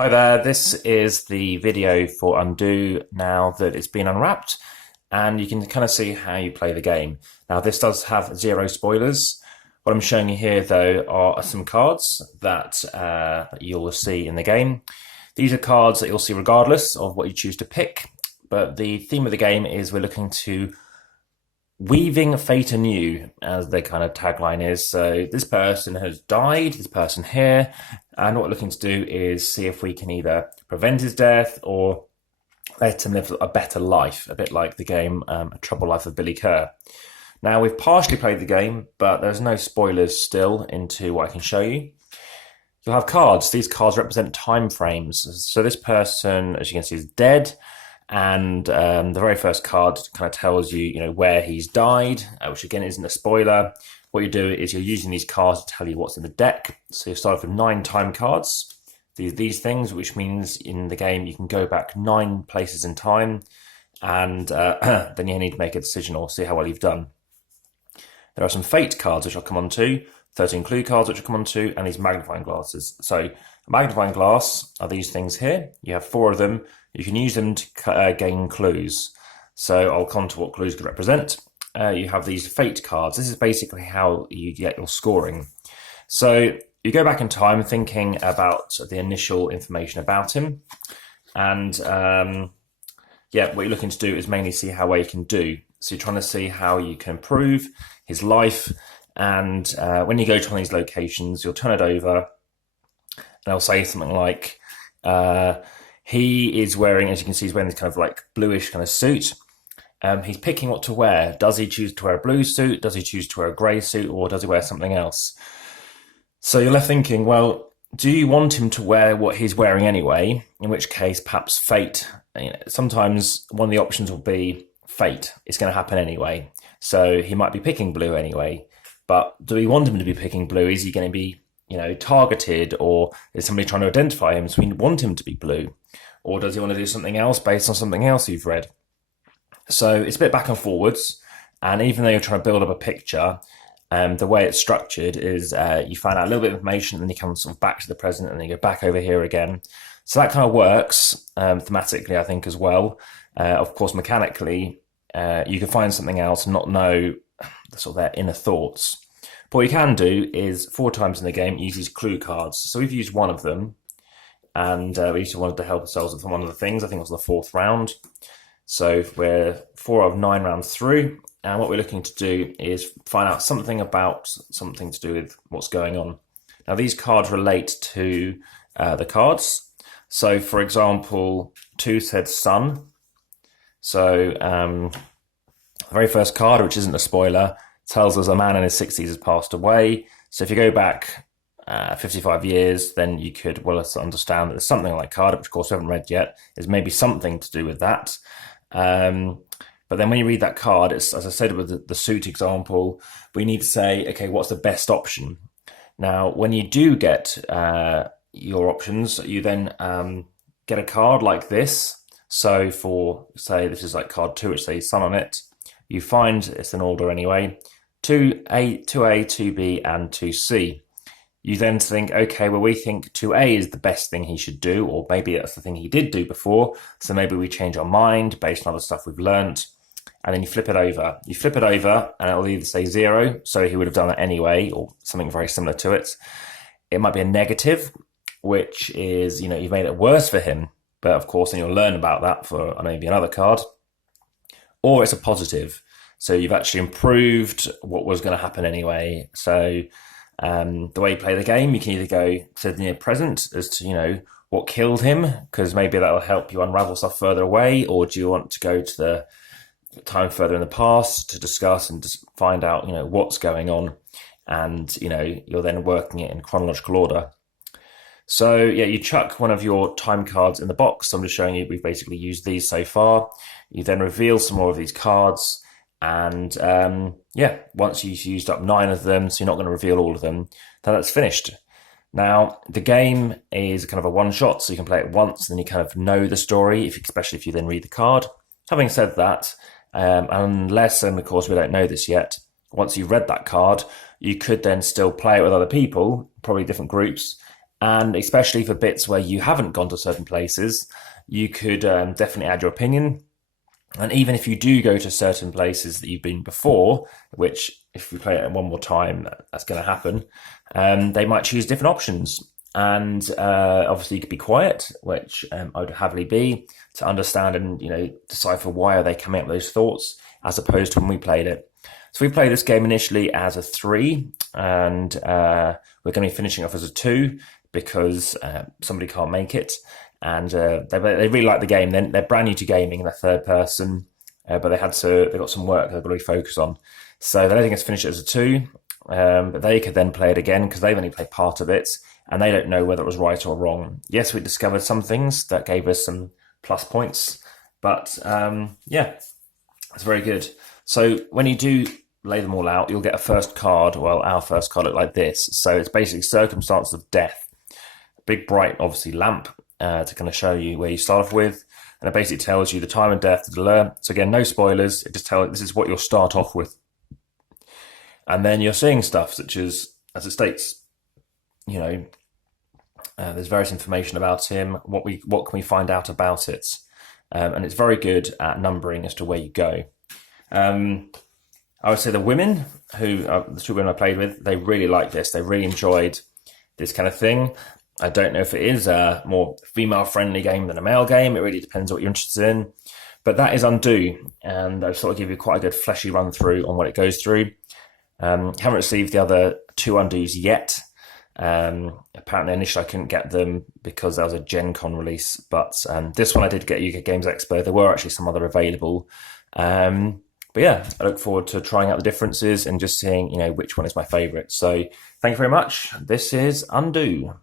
Hi there, this is the video for Undo now that it's been unwrapped, and you can kind of see how you play the game. Now this does have zero spoilers. What I'm showing you here though are some cards that you'll see in the game. These are cards that you'll see regardless of what you choose to pick, but the theme of the game is we're looking to weaving fate anew, as the kind of tagline is. So this person has died, this person here, and what we're looking to do is see if we can either prevent his death or let him live a better life, a bit like the game A Troubled Life of Billy Kerr. Now, we've partially played the game, but there's no spoilers still into what I can show you. You'll have cards. These cards represent time frames. So this person, as you can see, is dead. And the very first card kind of tells you, where he's died, which again isn't a spoiler. What you do is you're using these cards to tell you what's in the deck. So you start off with 9 time cards, these things, which means in the game you can go back 9 places in time, and then you need to make a decision or see how well you've done. There are some fate cards, which I'll come on to, 13 clue cards, which I'll come on to, and these magnifying glasses. So a magnifying glass are these things here. You have 4 of them. You can use them to gain clues. So I'll come to what clues could represent. You have these fate cards. This is basically how you get your scoring. So you go back in time thinking about the initial information about him. And what you're looking to do is mainly see how well you can do. So you're trying to see how you can improve his life. And when you go to one of these locations, you'll turn it over and it'll say something like, he is wearing, as you can see, he's wearing this kind of like bluish kind of suit. He's picking what to wear. Does he choose to wear a blue suit? Does he choose to wear a grey suit? Or does he wear something else? So you're left thinking, well, do you want him to wear what he's wearing anyway? In which case, perhaps fate. Sometimes one of the options will be fate. It's going to happen anyway. So he might be picking blue anyway. But do we want him to be picking blue? Is he going to be, targeted, or is somebody trying to identify him so we want him to be blue? Or does he want to do something else based on something else you've read? So it's a bit back and forwards. And even though you're trying to build up a picture, the way it's structured is you find out a little bit of information and then you come sort of back to the present and then you go back over here again. So that kind of works thematically, I think, as well. Of course, mechanically, you can find something else and not know sort of their inner thoughts. But what you can do is 4 times in the game use these clue cards. So we've used one of them, and we used to wanted to help ourselves with one of the things. I think it was the 4th round. So we're 4 of 9 rounds through, and what we're looking to do is find out something about something to do with what's going on. Now these cards relate to the cards. So for example, 2 said sun. So the very first card, which isn't a spoiler, tells us a man in his 60s has passed away. So if you go back 55 years, then you could well understand that there's something like card, which of course we haven't read yet, is maybe something to do with that. But then when you read that card, it's, as I said with the suit example, we need to say, okay, what's the best option? Now, when you do get your options, you then get a card like this. So for, say, this is like card 2, which says sun on it. You find, it's an order anyway, 2A, 2B, and 2C. You then think, okay, well, we think 2A is the best thing he should do, or maybe that's the thing he did do before, so maybe we change our mind based on other stuff we've learnt, and then you flip it over. You flip it over, and it'll either say 0, so he would have done it anyway, or something very similar to it. It might be a negative, which is, you've made it worse for him, but of course, then you'll learn about that for maybe another card. Or it's a positive, so you've actually improved what was going to happen anyway. So the way you play the game, you can either go to the near present as to, what killed him, because maybe that will help you unravel stuff further away, or do you want to go to the time further in the past to discuss and just find out, what's going on, and, you're then working it in chronological order. So yeah, you chuck one of your time cards in the box. I'm just showing you, we've basically used these so far. You then reveal some more of these cards, and once you've used up 9 of them, so you're not going to reveal all of them, then that's finished. Now, the game is kind of a one-shot, so you can play it once, and then you kind of know the story, especially if you then read the card. Having said that, unless, and of course we don't know this yet, once you've read that card, you could then still play it with other people, probably different groups, And especially for bits where you haven't gone to certain places, you could definitely add your opinion. And even if you do go to certain places that you've been before, which if we play it one more time, that's going to happen, they might choose different options. And obviously you could be quiet, which I would happily be, to understand and decipher why are they coming up with those thoughts, as opposed to when we played it. So we played this game initially as a 3, and we're going to be finishing off as a 2 because somebody can't make it. And they really like the game. They're brand new to gaming, they're third person, but they've got some work they've got to really focus on. So they're letting us finish it as a 2, but they could then play it again because they've only played part of it and they don't know whether it was right or wrong. Yes, we discovered some things that gave us some plus points, but yeah, it's very good. So when you do lay them all out, you'll get a first card. Well, our first card looked like this. So it's basically circumstances of death. Big bright, obviously, lamp to kind of show you where you start off with. And it basically tells you the time and death. So again, no spoilers. It just tells you this is what you'll start off with. And then you're seeing stuff such as it states, there's various information about him. What can we find out about it? And it's very good at numbering as to where you go. I would say the women the 2 women I played with, they really liked this. They really enjoyed this kind of thing. I don't know if it is a more female-friendly game than a male game. It really depends what you're interested in. But that is Undo, and I'll sort of give you quite a good fleshy run through on what it goes through. Haven't received the other 2 Undus yet. Apparently initially I couldn't get them because there was a Gen Con release, but this one I did get UK Games Expo. There were actually some other available. But yeah, I look forward to trying out the differences and just seeing, which one is my favourite. So thank you very much. This is Undo.